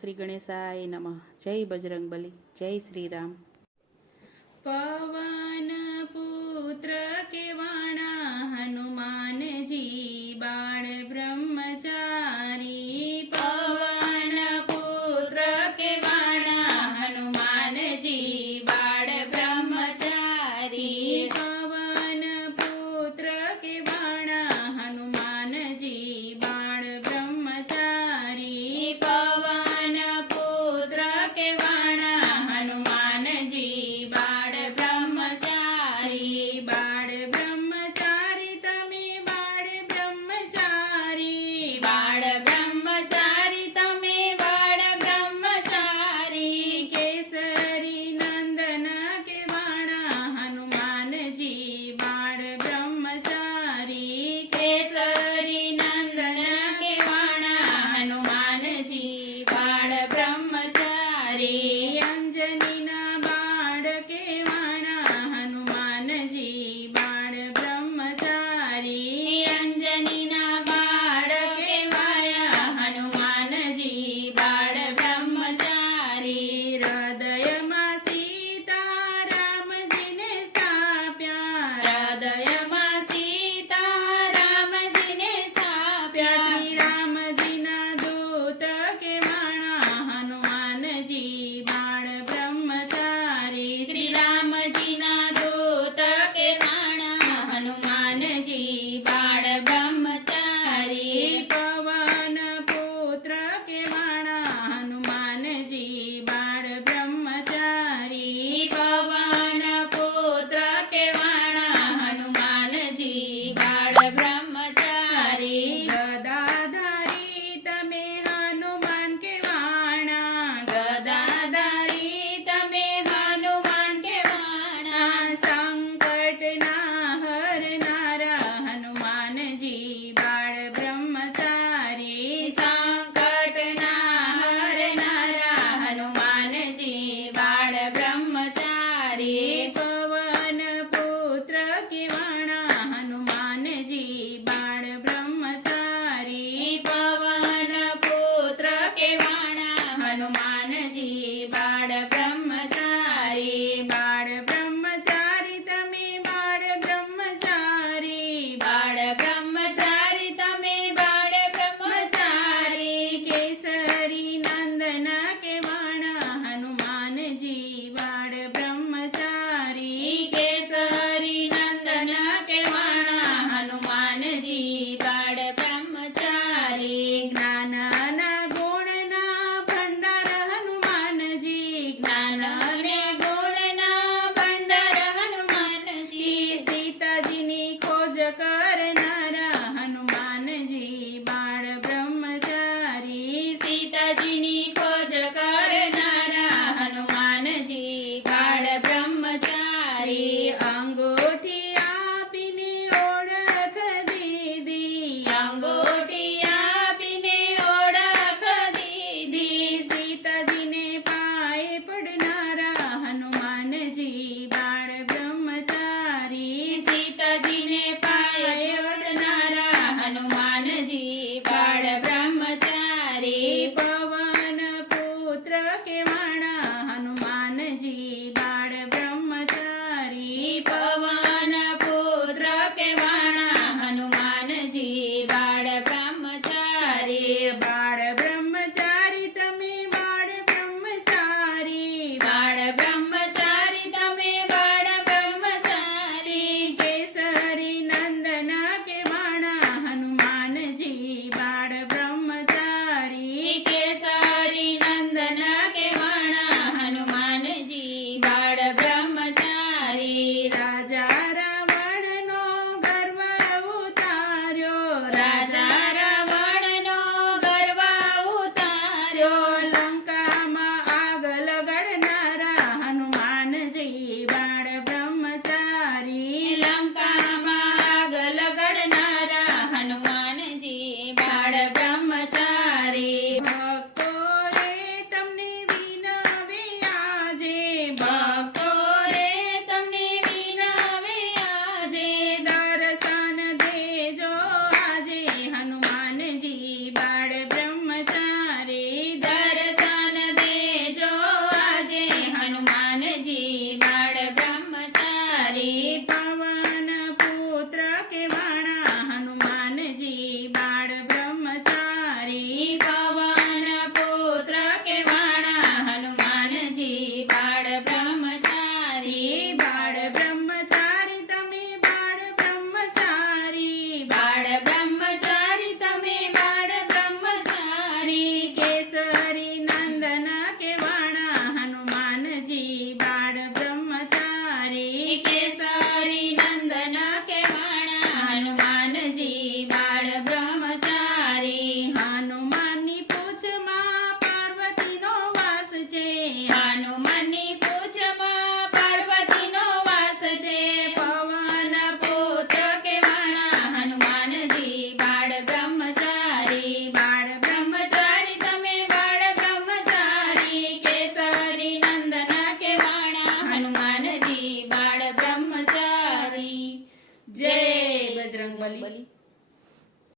શ્રી ગણેશાય નમઃ. જય બજરંગબલી. જય શ્રી રામ. પવન પુત્ર કેવાણા હનુમાનજી બાળ બ્રહ્મચારી. પવન પુત્ર કેવાણા હનુમાનજી બાળ બ્રહ્મચારી. પવન પુત્ર કેવાણા હનુમાનજી બાળ બ્રહ્મચારી. પવન પુત્ર કેવાણા હનુમાનજી બાળ બ્રહ્મચારી. બાળ બ્રહ્મચારી તમે બાળ બ્રહ્મચારી. બાળ બ્રહ્મચારી તમે બાળ બ્રહ્મચારી. કેસરી નંદન કેવાણા હનુમાનજી બાળ બ્રહ્મચારી. કેસરી નંદન કેવાણા હનુમાનજી બાળ બ્રહ્મચારી. અંજનીના બાળ કેવાણા હનુમાનજી બાળ બ્રહ્મચારી. અંજનીના બાળ કેવાયા હનુમાનજી બાળ બ્રહ્મચારી. હૃદયમાં સીતારામજીને સ્થાપ્યા. હૃદયમાં સીતારામજીને સ્થાપ્યા. શ્રી રામજીના દૂત કેવાણા હનુમાનજી બાળ બ્રહ્મચારી. શ્રી રામજીના દૂત કેવાણા હનુમાનજી બાળ બ્રહ્મચારી. પવન પુત્ર કેવાણા હનુમાનજી બાળ બ્રહ્મચારી. પવન પુત્ર કેવાણા હનુમાનજી બાળ બ્રહ્મચારી. ગદાધારી તમે હનુમાન કેવાણા. ગદાધારી તમે હનુમાન કેવાણા. સંકટના હરનારા હનુમાનજી બાળ બ્રહ્મચારી. સંકટના હરનારા હનુમાનજી બાળ બ્રહ્મચારી. પવન પુત્ર કેવાણા હનુમાનજી બાળ બ્રહ્મચારી. પવન પુત્ર કેવાણા હનુમાનજી બાળ બ્રહ્મચારી. બાળ બ્રહ્મચારી તમે બાળ બ્રહ્મચારી. બાળ બ્રહ્મચારી તમે બાળ બ્રહ્મચારી. કેસરી નંદન કેવાણા હનુમાનજી બાળ બ્રહ્મચારી. કેસરી નંદન કેવાણા હનુમાનજી બાળ બ્રહ્મચારી. જ્ઞાનના ગુણના ભંડાર હનુમાનજી. જ્ઞાનને ગુણના ભંડાર હનુમાનજી. સીતાજીની ખોજ કરનારા હનુમાનજી બાળ બ્રહ્મચારી. સીતાજીની ખોજ કરનારા હનુમાનજી બાળ બ્રહ્મચારી. અંગૂઠી આપીને ઓળખ દીધી. અંગૂઠી આપીને ઓળખ દીધી. સીતાજીને પાયે પડનારા હનુમાનજી બાળ બ્રહ્મચારી. સીતાજીને પાયે પડનારા હનુમાનજી બાળ બ્રહ્મચારી. પવન પુત્ર કેવાણા હનુમાનજી બાળ બ્રહ્મચારી. પવન પુત્ર કેવાણા હનુમાનજી બાળ બ્રહ્મચારી. બાળ બ્રહ્મચારી તમે બાળ બ્રહ્મચારી. બાળ બ્રહ્મચારી તમે બાળ બ્રહ્મચારી. કેસરી નંદન કેવાણા હનુમાનજી બાળ બ્રહ્મચારી. કેસરી નંદન કેવાણા હનુમાનજી બાળ બ્રહ્મચારી. રાજ બજરંગ બલી